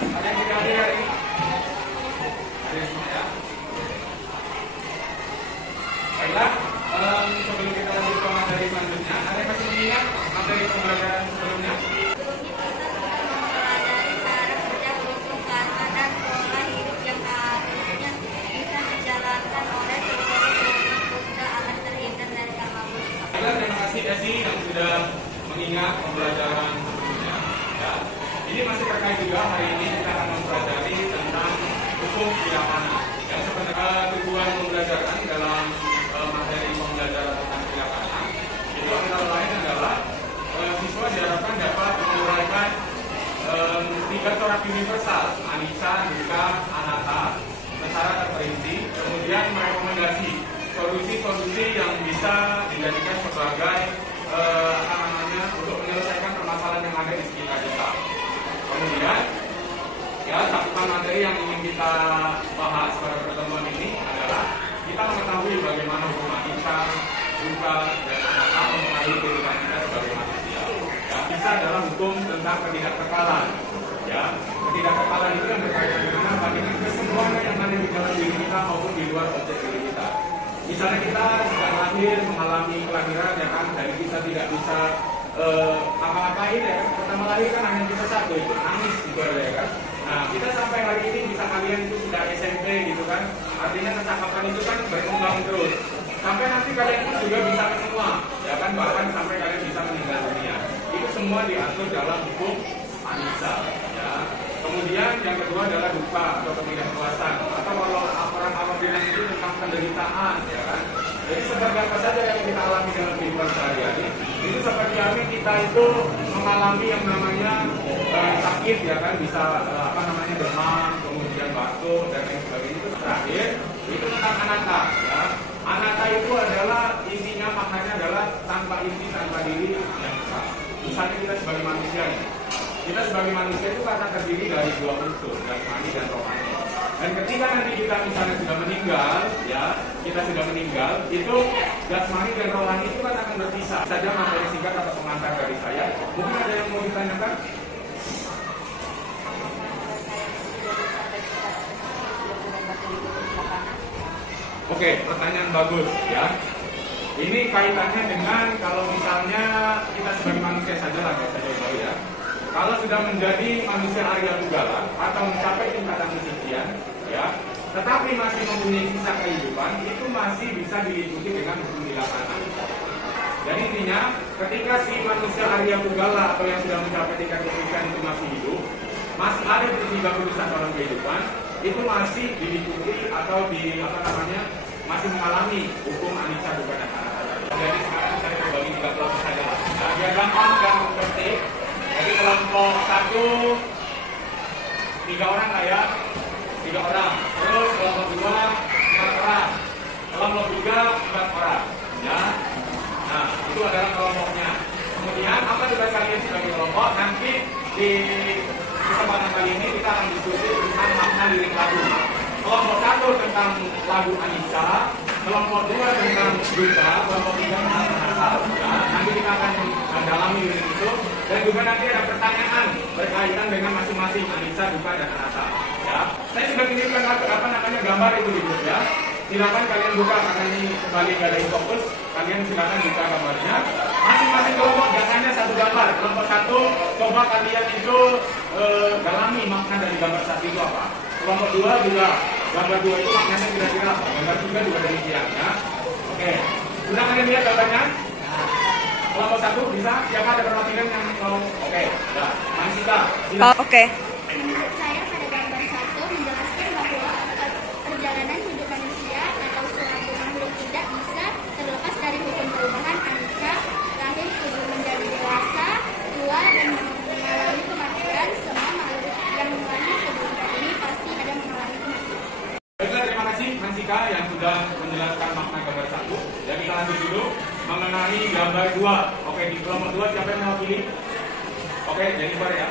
Ada yang tidak hadir hari ini? Hadir semua ya. Baiklah, sebelum kita lanjut ke materi selanjutnya, ada yang masih mengingat materi pembelajaran sebelumnya? Terima kasih Desi yang sudah mengingat pembelajaran sebelumnya. Ya. Ini masih terkait juga, hari ini kita akan mempelajari tentang hukum pidana. Yang sebenarnya tujuan pembelajaran dalam materi pembelajaran tentang pidana itu antara lain adalah siswa diharapkan dapat menguraikan tiga corak universal, anicca, dukkha, anatta, secara terperinci, kemudian merekomendasi solusi-solusi yang bisa dijadikan sebagai untuk menyelesaikan permasalahan yang ada di sekitar kita. Kemudian, ya, cakupan materi yang ingin kita bahas pada pertemuan ini adalah kita mengetahui bagaimana hukum anicca, dukkha, dan anatta mempengaruhi kehidupan kita sebagai manusia. Ya, bisa adalah hukum tentang ketidakkekalan. Ya, ketidakkekalan itu yang berkaitan dengan bagaimana kesemuanya yang ada di dalam diri kita maupun di luar objek diri kita. Misalnya kita sudah lahir mengalami kelahiran, ya kan, dari kita tidak bisa apa-apain, ya kan. Pertama lahir kan hanya kita satu, itu nangis gitu ya kan. Nah, kita sampai hari ini bisa kalian itu sudah SMP gitu kan. Artinya kecakapan itu kan berkembang terus. Sampai nanti kalian itu juga bisa semua, ya kan, bahkan sampai kalian bisa meninggal dunia. Itu semua diatur dalam hukum anicca, ya. Kemudian yang kedua adalah dukkha atau ketidakpuasan, atau kalau orang awam bilang itu tentang penderitaan, ya kan. Jadi seperti apa saja yang kita alami dalam kehidupan sehari-hari, itu seperti halnya kita itu mengalami yang namanya sakit, ya kan, bisa demam, kemudian batuk dan lain sebagainya. Itu terakhir itu tentang anatta, ya. Anatta itu adalah intinya, maknanya adalah tanpa inti, tanpa diri yang besar. Misalnya kita sebagai manusia ini. Kita sebagai manusia itu karena terdiri dari dua unsur, jasmani dan rohani. Dan ketika nanti kita misalnya sudah meninggal, ya, kita sudah meninggal, itu jasmani dan rohani itu kan akan berpisah. Saja materi singkat atau pengantar dari saya. Mungkin ada yang mau ditanyakan? Oke, pertanyaan bagus, ya. Ini kaitannya dengan kalau misalnya kita sebagai manusia saja lah, saya tahu ya. Kalau sudah menjadi manusia Arya Punggala atau mencapai tingkatan kesucian, ya, tetapi masih mempunyai sisa kehidupan, itu masih bisa diikuti dengan hukum pidana. Jadi intinya, ketika si manusia Arya Punggala atau yang sudah mencapai tingkat kesucian itu masih hidup, masih ada di 31 tahun kehidupan, itu masih diikuti atau masih mengalami hukum anicca, dukkha, dan anatta. Jadi sekarang saya berbagi 3 kelompok saja. Nah, biar gampang dan tertib. Jadi kelompok 1 3 orang lah ya, 3 orang. Terus kelompok 2 4 orang. Kelompok 3 4 orang. Ya. Nah, itu adalah kelompoknya. Kemudian apa tugas kalian sebagai kelompok? Nanti di kesempatan kali ini kita akan diskusi tentang makna lirik lagu. Kelompok 1 tentang lagu anicca, kelompok 2 tentang dukkha, kelompok 3 tentang anatta. Ya, nanti kita akan mendalami lirik itu. Dan juga nanti ada pertanyaan berkaitan dengan masing-masing anicca, dukkha, dan anatta. Ya, saya sudah kirimkan gambar itu di grup, ya. Silakan kalian buka karena ini kembali nggak ada yang fokus. Kalian silakan buka gambarnya. Masing-masing kelompok jangannya satu gambar. Kelompok 1 coba kalian itu dalami makna dari gambar 1 itu apa. Kelompok 2 juga gambar 2 itu maknanya kira-kira apa. Gambar 3 juga demikian, ya. Oke, sudah kalian lihat gambarnya? Kelompok 1 bisa? Siapa ada perwakilan yang mau? Oke, ya. Mansika. Oke. Menurut saya pada gambar 1 menjelaskan bahwa perjalanan hidup manusia atau suatu makhluk tidak bisa terlepas dari hukum perubahan anicca, lahir tubuh menjadi dewasa, tua dan mengalami kematian. Semua makhluk yang lahir sebelum ini pasti ada mengalami kematian. Baiklah, terima kasih Mansika yang sudah menjelaskan makna gambar 1. Jadi kita lanjut dulu mengenai gambar 2. Oke, di kelompok 2 siapa yang mewakili? Oke, Jennifer ya.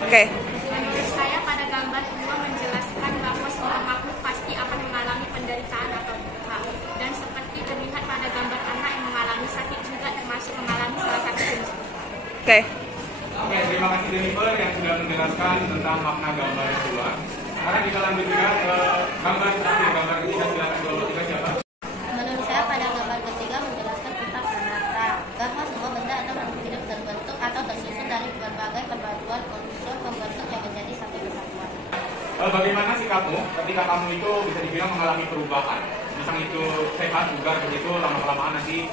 Oke. Menurut saya pada gambar 2 menjelaskan bahwa semua makhluk pasti akan mengalami penderitaan atau duka. Dan seperti terlihat pada gambar anak yang mengalami sakit juga termasuk mengalami salah satu jenis. Oke. Oke, terima kasih Jennifer yang sudah menjelaskan tentang makna gambar dua. Sekarang kita lanjut juga ke gambar terakhir, gambar ketiga. Silakan kelompok tiga siapa? Menurut saya pada gambar ketiga menjelaskan tentang anata, bahwa semua benda atau makhluk hidup terbentuk atau tersusun dari berbagai perpaduan unsur pembentuk yang menjadi satu kesatuan. Bagaimana sikapmu ketika kamu itu bisa dibilang mengalami perubahan? Misalnya itu sehat, bugar, begitu lama-kelamaan nanti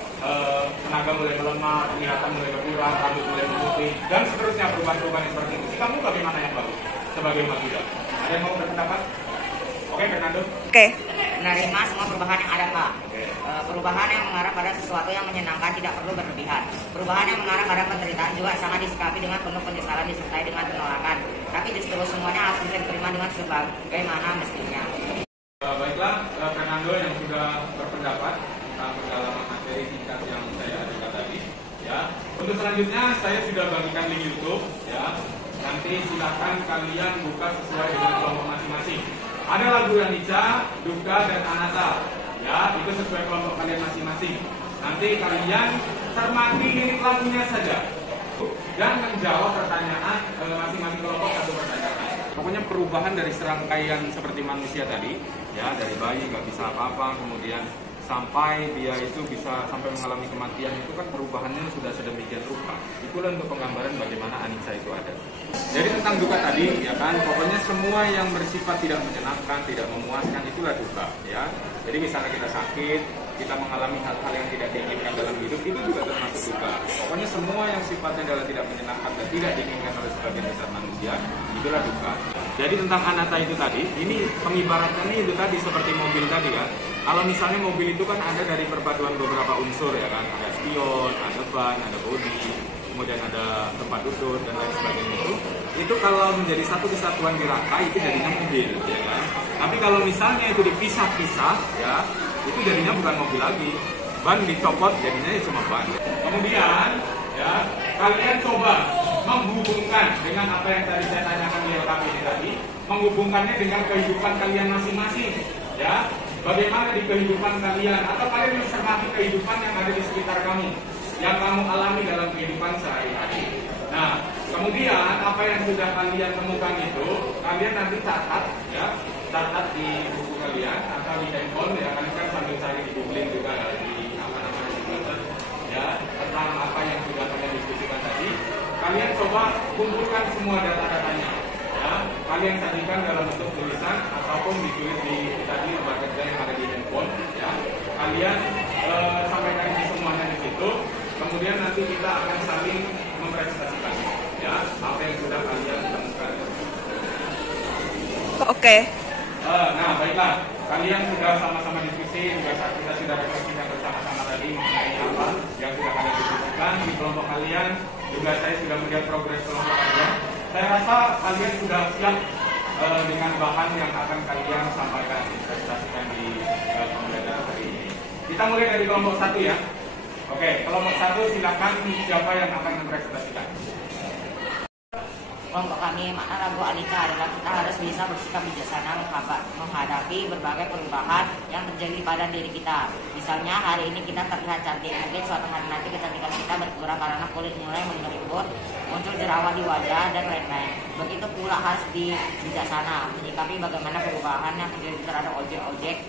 tenaga mulai melemah, penglihatan mulai berkurang, rambut mulai memutih, dan seterusnya perubahan-perubahan yang seperti itu. Sikapmu bagaimana yang bagus sebagai umat Buddha? Ada yang mau berpendapat? Oke, Fernando. Oke. Menerima semua perubahan yang ada, Pak. Perubahan yang mengarah pada sesuatu yang menyenangkan tidak perlu berlebihan. Perubahan yang mengarah pada penderitaan juga sangat disikapi dengan penuh penyesalan disertai dengan penolakan. Tapi justru semuanya harus bisa diterima dengan sebagaimana mestinya. Baiklah, Fernando yang sudah berpendapat tentang pendalaman materi singkat yang saya ajukan tadi. Ya, untuk selanjutnya saya sudah bagikan link YouTube. Ya, nanti silakan kalian buka sesuai dengan kelompok masing-masing. Ada lagu Ranica, Dukkha, dan Anatta. Ya, itu sesuai kelompok kalian masing-masing. Nanti kalian cermati lirik lagunya saja dan menjawab pertanyaan masing-masing kelompok satu pertanyaan. Pokoknya perubahan dari serangkaian seperti manusia tadi, ya dari bayi nggak bisa apa-apa, kemudian sampai dia itu bisa sampai mengalami kematian, itu kan perubahannya sudah sedemikian rupa. Itulah untuk penggambaran bagaimana anicca itu ada. Jadi tentang dukkha tadi, ya kan, pokoknya semua yang bersifat tidak menyenangkan, tidak memuaskan, itulah dukkha, ya. Jadi misalnya kita sakit, kita mengalami hal-hal yang tidak diinginkan dalam hidup, itu juga termasuk dukkha. Pokoknya semua yang sifatnya adalah tidak menyenangkan dan tidak diinginkan oleh sebagian besar manusia, itulah dukkha. Jadi tentang anatta itu tadi, ini pengibaratannya itu tadi seperti mobil tadi kan. Kalau misalnya mobil itu kan ada dari perpaduan beberapa unsur ya kan, ada spion, ada ban, ada bodi, kemudian ada tempat duduk dan lain sebagainya itu kalau menjadi satu kesatuan dirangkai itu jadinya mobil, ya kan. Tapi kalau misalnya itu dipisah-pisah, ya itu jadinya bukan mobil lagi. Ban dicopot jadinya cuma ban. Kemudian, ya kalian coba menghubungkan dengan apa yang tadi saya tanyakan di LKP ini tadi, menghubungkannya dengan kehidupan kalian masing-masing, ya. Bagaimana di kehidupan kalian, atau kalian mencermati kehidupan yang ada di sekitar kamu, yang kamu alami dalam kehidupan sehari-hari. Nah, kemudian apa yang sudah kalian temukan itu, kalian nanti catat, ya, catat di buku kalian atau di handphone, ya, kalian kan sambil cari di googling juga ya, di apa-apa di Google, ya, tentang apa yang sudah kalian diskusikan tadi. Kalian coba kumpulkan semua data-datanya, ya, kalian sajikan dalam bentuk tulisan ataupun ditulis di tadi tempat kerja yang ada di handphone, ya. Kalian sampaikan ini semuanya di situ. Kemudian nanti kita akan saling mempresentasikan, ya, apa yang sudah kalian temukan. Oke. Nah, baiklah. Kalian sudah sama-sama diskusi, juga kita sudah refleksikan bersama-sama tadi mengenai apa yang sudah kalian diskusikan di kelompok kalian. Juga saya sudah melihat progres kelompok kalian. Saya rasa kalian sudah siap dengan bahan yang akan kalian sampaikan, presentasikan di pembelajaran hari ini. Kita mulai dari kelompok 1 ya. Oke, kelompok 1 silakan, siapa yang akan mempresentasikan? Kelompok kami makna lagu anicca adalah kita harus bisa bersikap bijaksana menghadapi berbagai perubahan yang terjadi pada diri kita. Misalnya hari ini kita terlihat cantik, mungkin suatu hari nanti kecantikan kita berkurang karena kulit mulai mengerimbun, muncul jerawat di wajah dan lain-lain. Begitu pula harus bijaksana menyikapi bagaimana perubahan yang terjadi terhadap objek-objek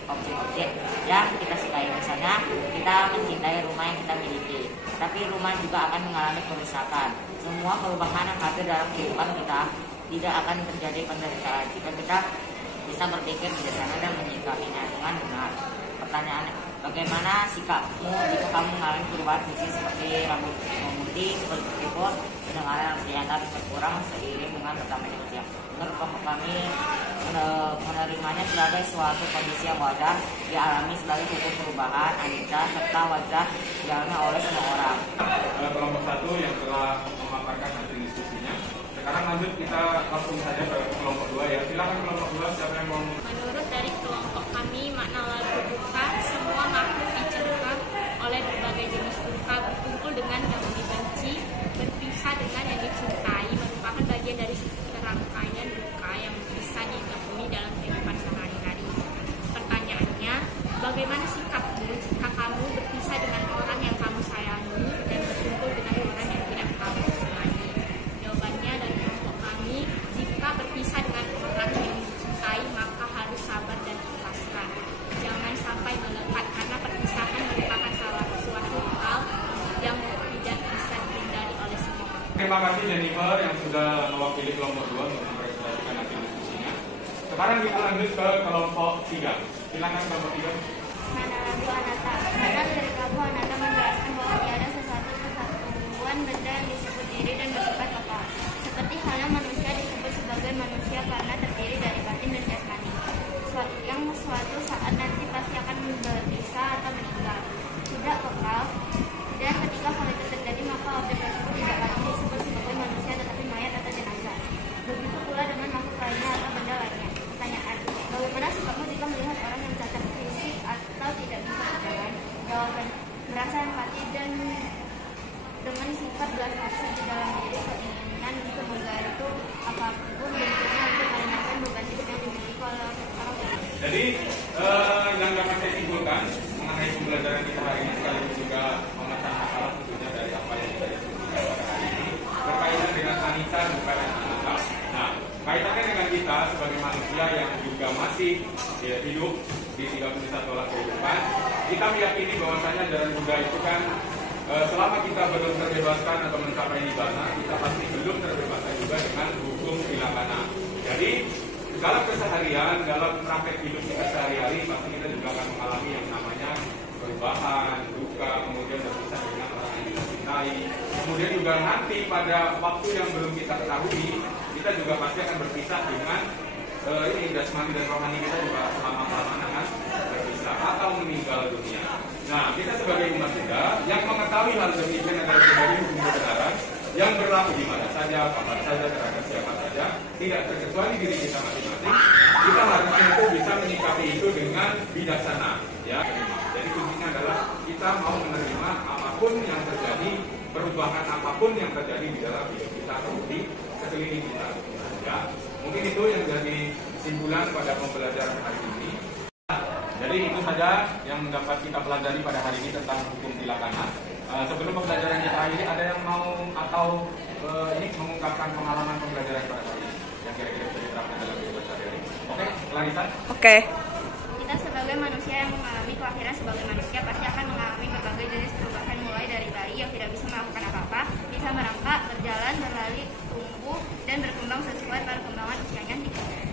yang kita sukai. Misalnya kita mencintai rumah yang kita miliki, tapi rumah juga akan mengalami kerusakan. Semua perubahan yang hadir dalam kehidupan kita tidak akan terjadi penderitaan jika kita bisa berpikir bijaksana dan menyikapinya dengan benar. Pertanyaannya, bagaimana sikapmu jika kamu mengalami perubahan fisik seperti rambut memutih, kulit berkeriput, pendengaran ternyata berkurang seiring dengan bertambahnya usia? Menurut kelompok kami, menerimanya sebagai suatu kondisi yang wajar dialami sebagai hukum perubahan anicca serta wajar dialami oleh semua orang. Kelompok 1 yang telah memaparkan hasil diskusinya. Sekarang lanjut kita langsung saja ke kelompok 2 ya. Silakan kelompok 2, siapa yang mau? Menurut dari kelompok kami, makna lagu dukkha, semua makhluk diciptakan oleh berbagai jenis dukkha, berkumpul dengan yang dibenci, berpisah dengan yang dicintai, merupakan bagian dari serangkaian dukkha yang bisa ditemui dalam kehidupan sehari-hari. Pertanyaannya, bagaimana sikapmu jika kamu berpisah dengan orang yang kamu sayangi dan berkumpul dengan orang yang tidak kamu sayangi? mewakili kelompok 2 untuk mempresentasikan hasil diskusinya. Sekarang kita lanjut ke kelompok 3. Silakan kelompok 3. Mana Labu Anata. Mana dari Labu Anata menjelaskan bahwa tiada sesuatu kesatuan benda yang disebut diri dan bersifat lokal. Seperti halnya manusia disebut sebagai manusia karena terdiri dari batin dan jasmani. Yang suatu saat nanti pasti akan berpisah atau meninggal. Tidak lokal. Dan ketika hal itu terjadi maka objek tersebut tidak lagi disebut sebagai manusia tetapi mayat atau jenazah. Begitu pula dengan makhluk lainnya atau benda lainnya. Pertanyaan, bagaimana sikapmu jika melihat orang yang cacat fisik atau tidak bisa berjalan? Jawaban, merasa empati dan dengan sifat belas kasih di dalam diri, keinginan untuk membantu apapun bentuknya untuk meringankan beban hidup yang dimiliki oleh orang lain. Jadi yang dapat saya simpulkan mengenai pembelajaran kita hari ini sekaligus juga memecah masalah tentunya dari apa yang kita diskusikan pada hari ini berkaitan dengan Anita bukan Anita. Nah, kaitannya dengan kita sebagai manusia yang juga masih hidup di 31 alam kehidupan, kita meyakini bahwasanya dalam Buddha itu kan selama kita belum terbebaskan atau mencapai nibbana, kita pasti belum terbebaskan juga dengan hukum tilakana. Jadi dalam keseharian, dalam praktek hidup kita sehari-hari, pasti kita juga akan mengalami yang namanya perubahan, duka, kemudian berpisah dengan orang yang kita cintai. Kemudian juga nanti pada waktu yang belum kita ketahui, kita juga pasti akan berpisah dengan jasmani dan rohani kita juga selama-lamanya akan berpisah atau meninggal dunia. Nah, kita sebagai umat Buddha yang mengetahui hal demikian adalah sebagai hukum kebenaran yang berlaku di mana saja, kapan saja, terhadap siapa saja, tidak terkecuali diri kita masing-masing. Kita harusnya itu bisa menyikapi itu dengan bijaksana, ya. Jadi kuncinya adalah kita mau menerima apapun yang terjadi, perubahan apapun yang terjadi di dalam hidup kita atau di sekeliling kita. Ya, mungkin itu yang jadi kesimpulan pada pembelajaran hari ini. Jadi itu saja yang dapat kita pelajari pada hari ini tentang hukum tilakana. Sebelum pembelajaran kita hari ini, ada yang mau atau ini mengungkapkan pengalaman pembelajaran pada hari ini yang kira-kira bisa diterapkan dalam kehidupan sehari-hari. Oke, Larissa? Oke. Kita sebagai manusia yang mengalami kelahiran sebagai manusia pasti akan mengalami berbagai jenis perubahan, mulai dari bayi yang tidak bisa melakukan apa-apa, bisa merangkak, berjalan, berlari, tumbuh, dan berkembang sesuai perkembangan usianya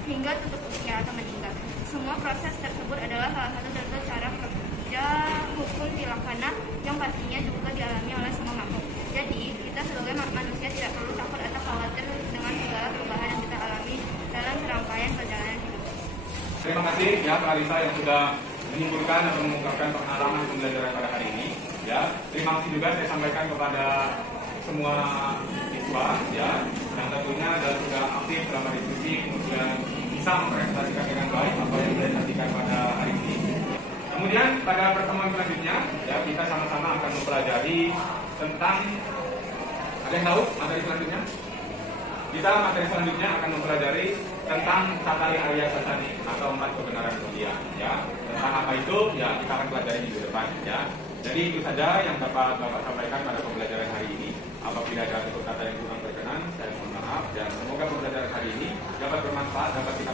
hingga tutup usia atau meninggal. Semua proses tersebut adalah salah satu bentuk cara kerja hukum tilakana yang pastinya juga dialami oleh semua makhluk. Jadi, kita sebagai manusia tidak perlu takut atau khawatir dengan segala perubahan yang kita alami dalam serangkaian perjalanan hidup. Terima kasih ya Kak Alisa yang sudah menyimpulkan atau mengungkapkan pengalaman pembelajaran pada hari ini. Ya, terima kasih juga saya sampaikan kepada semua siswa ya, yang tentunya sudah aktif dalam diskusi, kemudian bisa mempresentasikan dengan baik apa yang saya sampaikan pada hari ini. Kemudian pada pertemuan selanjutnya ya, kita sama-sama akan mempelajari tentang, ada yang tahu materi selanjutnya? Kita materi selanjutnya akan mempelajari tentang Satari Arya Sasani atau 4 kebenaran mulia ya. Tentang apa itu ya kita akan pelajari di depan ya. Jadi itu saja yang dapat Bapak sampaikan pada pembelajaran hari ini. Apabila ada kata yang kurang berkenan, saya mohon maaf dan semoga pembelajaran hari ini dapat bermanfaat, dapat kita